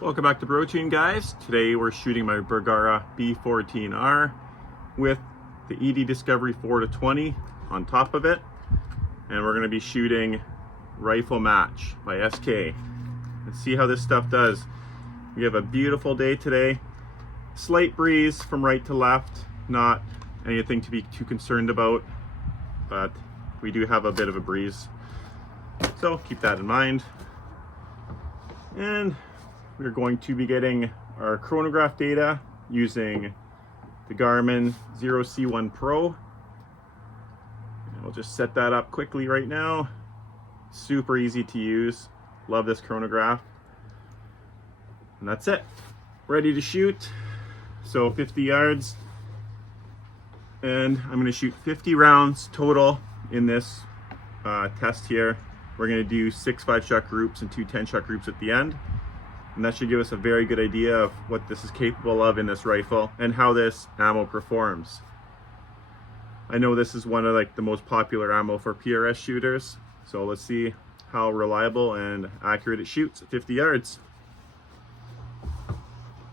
Welcome back to Brotuned, guys. Today we're shooting my Bergara B14r with the ED Discovery 4-20 on top of it, and we're going to be shooting Rifle Match by SK. Let's see how this stuff does. We have a beautiful day today. Slight breeze from right to left, not anything to be too concerned about, but we do have a bit of a breeze, so keep that in mind. And we're going to be getting our chronograph data using the Garmin 0C1 Pro. And we'll just set that up quickly right now. Super easy to use. Love this chronograph. And that's it. Ready to shoot. So 50 yards. And I'm going to shoot 50 rounds total in this test here. We're going to do 6 5-shot groups and 2 10-shot groups at the end. And that should give us a very good idea of what this is capable of in this rifle and how this ammo performs. I know this is one of the most popular ammo for PRS shooters. So let's see how reliable and accurate it shoots at 50 yards.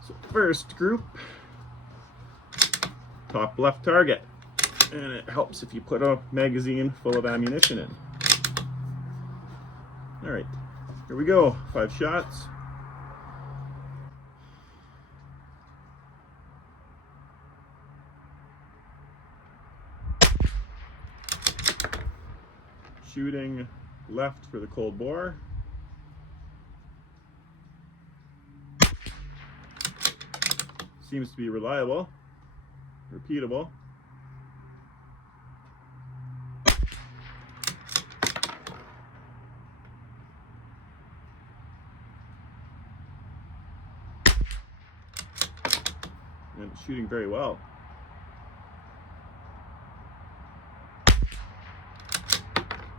So first group, top left target. And it helps if you put a magazine full of ammunition in. All right, here we go, 5 shots. Shooting left for the cold bore. Seems to be reliable, repeatable. And it's shooting very well.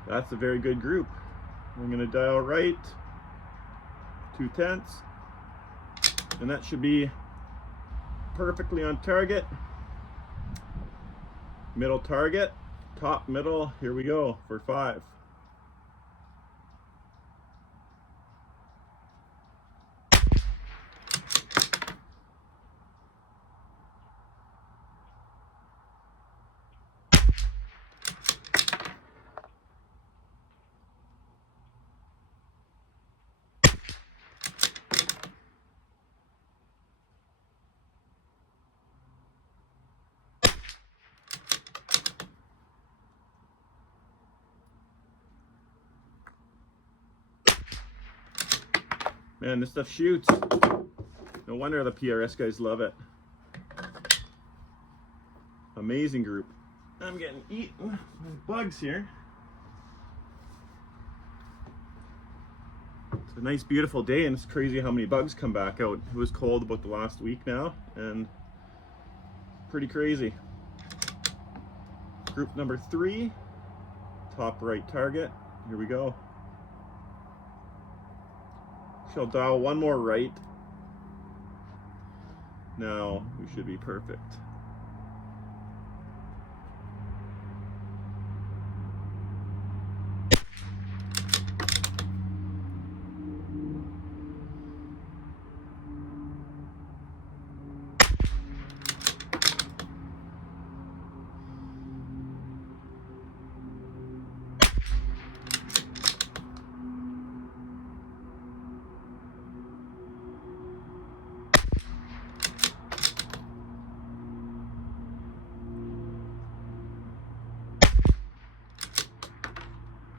That's a very good group. I'm going to dial right, 2/10, and that should be perfectly on target. Middle target, top middle, here we go for 5. Man, this stuff shoots. No wonder the PRS guys love it. Amazing group. I'm getting eaten by bugs here. It's a nice, beautiful day, and it's crazy how many bugs come back out. It was cold about the last week now, and pretty crazy. Group number 3, top right target. Here we go. Shall dial one more right. Now we should be perfect.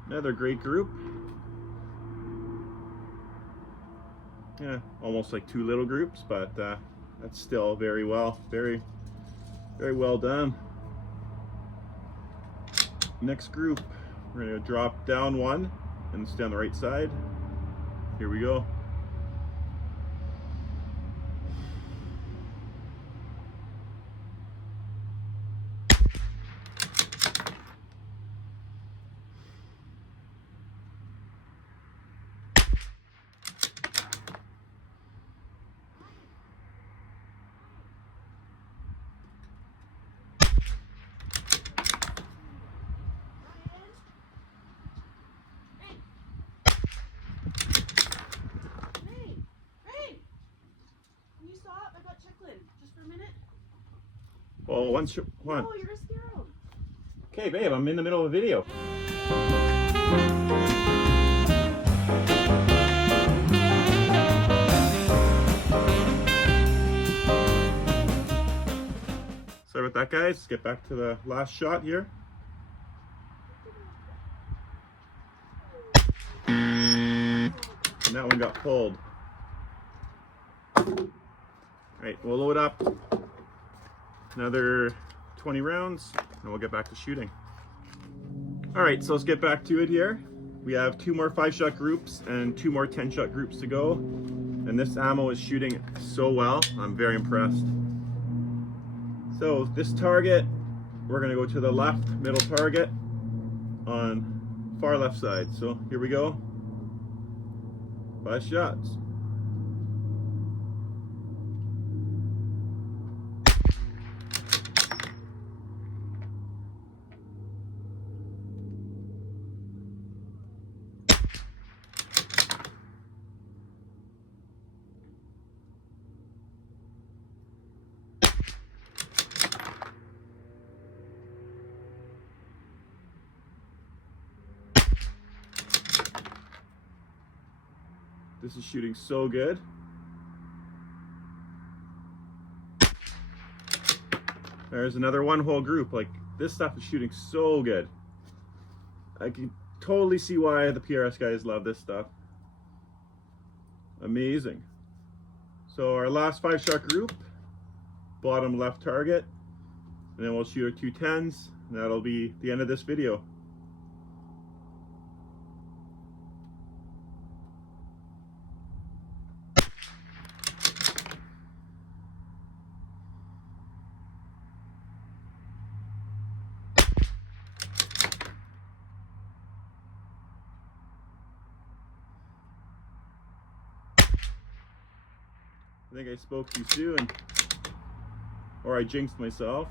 Another great group. Yeah, almost like 2 little groups, but that's still very well done. Next group, we're going to drop down 1 and stay on the right side. Here we go. Oh, one. No, you're gonna scare him. Okay, babe, I'm in the middle of a video. Sorry about that, guys. Let's get back to the last shot here. And that one got pulled. Alright, we'll load up another 20 rounds and we'll get back to shooting. Alright, so let's get back to it here. We have 2 more 5-shot groups and 2 more 10-shot groups to go. And this ammo is shooting so well. I'm very impressed. So this target, we're going to go to the left middle target on far left side. So here we go. 5 shots. This is shooting so good. There's another 1-hole group. Like, this stuff is shooting so good. I can totally see why the PRS guys love this stuff. Amazing. So our last 5-shot group, bottom left target, and then we'll shoot our 2 10s, and that'll be the end of this video. I think I spoke too soon, or I jinxed myself.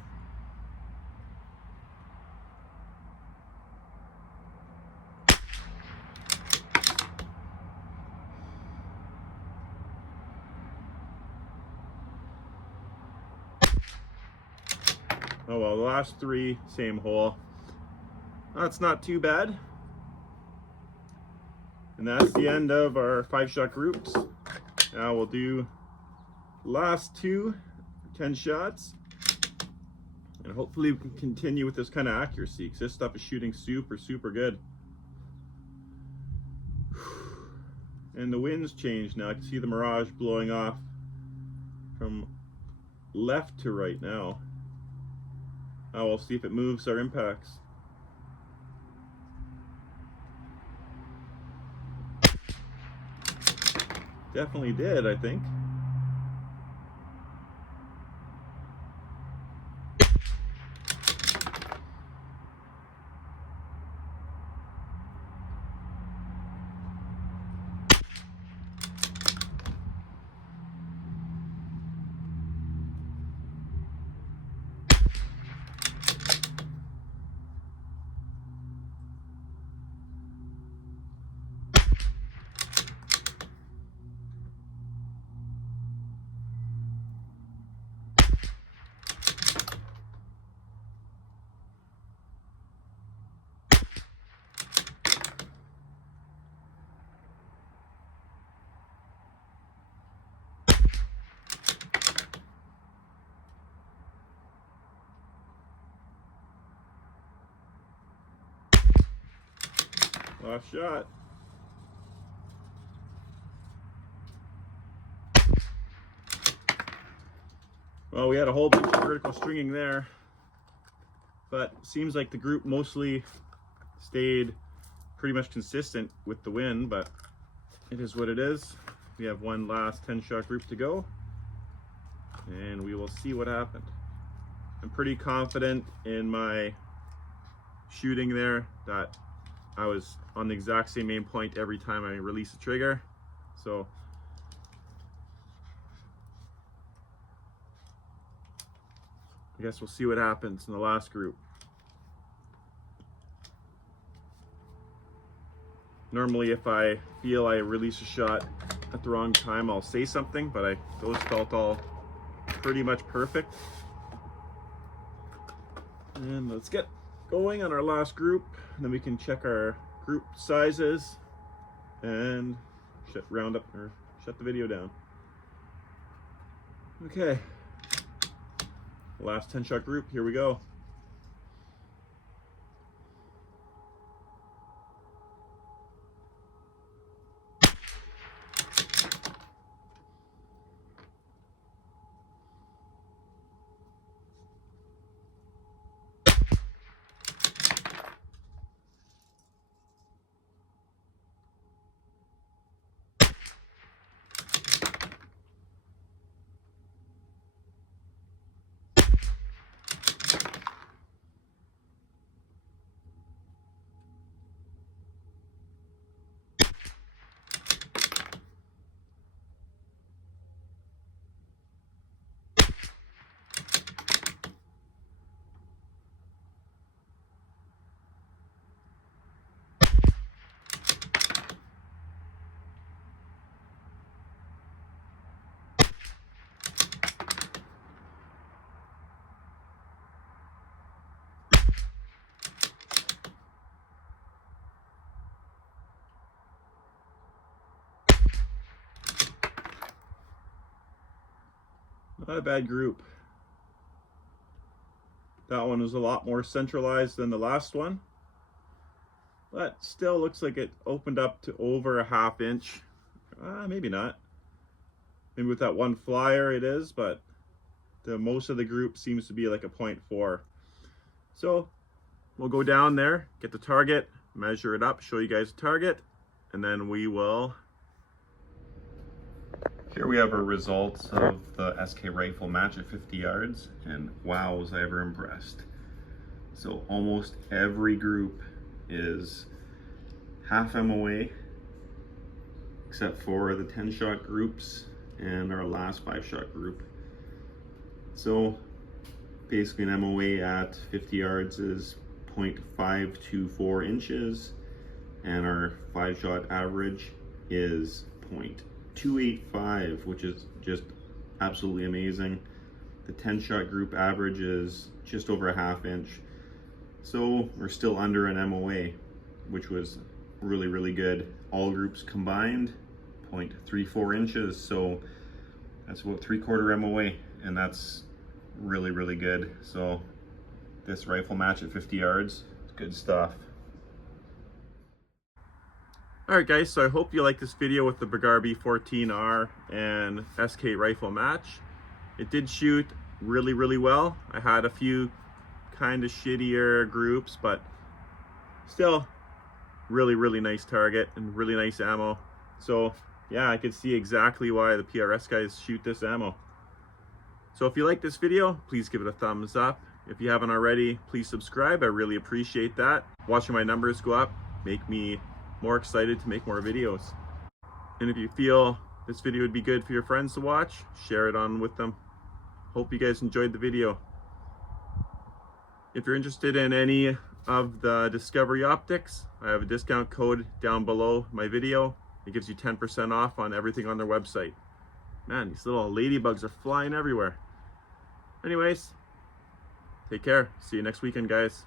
Oh well, the last 3, same hole. That's not too bad. And that's the end of our 5-shot groups. Now we'll do last 2 10 shots, and hopefully we can continue with this kind of accuracy, because this stuff is shooting super good. And the wind's changed now. I can see the mirage blowing off from left to right now. Oh, we'll see if it moves our impacts. Definitely did, I think. Last shot. Well, we had a whole bunch of vertical stringing there, but seems like the group mostly stayed pretty much consistent with the wind, but it is what it is. We have one last 10-shot group to go, and we will see what happened. I'm pretty confident in my shooting there that I was on the exact same aim point every time I release the trigger. So I guess we'll see what happens in the last group. Normally if I feel I release a shot at the wrong time, I'll say something, but those felt all pretty much perfect. And let's get going on our last group, and then we can check our group sizes and shut the video down. Okay, last 10-shot group, here we go. Not a bad group. That one was a lot more centralized than the last one, but still looks like it opened up to over a ½ inch. Maybe not. Maybe with that one flyer it is, but most of the group seems to be like a 0.4. So we'll go down there, get the target, measure it up, show you guys the target, and then we will. Here we have our results of the SK rifle match at 50 yards, and wow, was I ever impressed. So almost every group is half MOA, except for the 10-shot groups and our last 5-shot group. So basically an MOA at 50 yards is 0.524 inches, and our 5-shot average is 0.285, which is just absolutely amazing. The 10-shot group average is just over a ½ inch. So we're still under an MOA, which was really, really good. All groups combined, 0.34 inches. So that's about 3/4 MOA, and that's really, really good. So this rifle match at 50 yards, it's good stuff. Alright guys, so I hope you like this video with the Bergara B14r and SK rifle match. It did shoot really, really well. I had a few kind of shittier groups, but still really, really nice target and really nice ammo. So yeah, I could see exactly why the PRS guys shoot this ammo. So if you like this video, please give it a thumbs up. If you haven't already, please subscribe. I really appreciate that. Watching my numbers go up make me more excited to make more videos. And if you feel this video would be good for your friends to watch, share it on with them. Hope you guys enjoyed the video. If you're interested in any of the Discovery optics, I have a discount code down below my video. It gives you 10% off on everything on their website. Man, these little ladybugs are flying everywhere. Anyways, take care. See you next weekend, guys.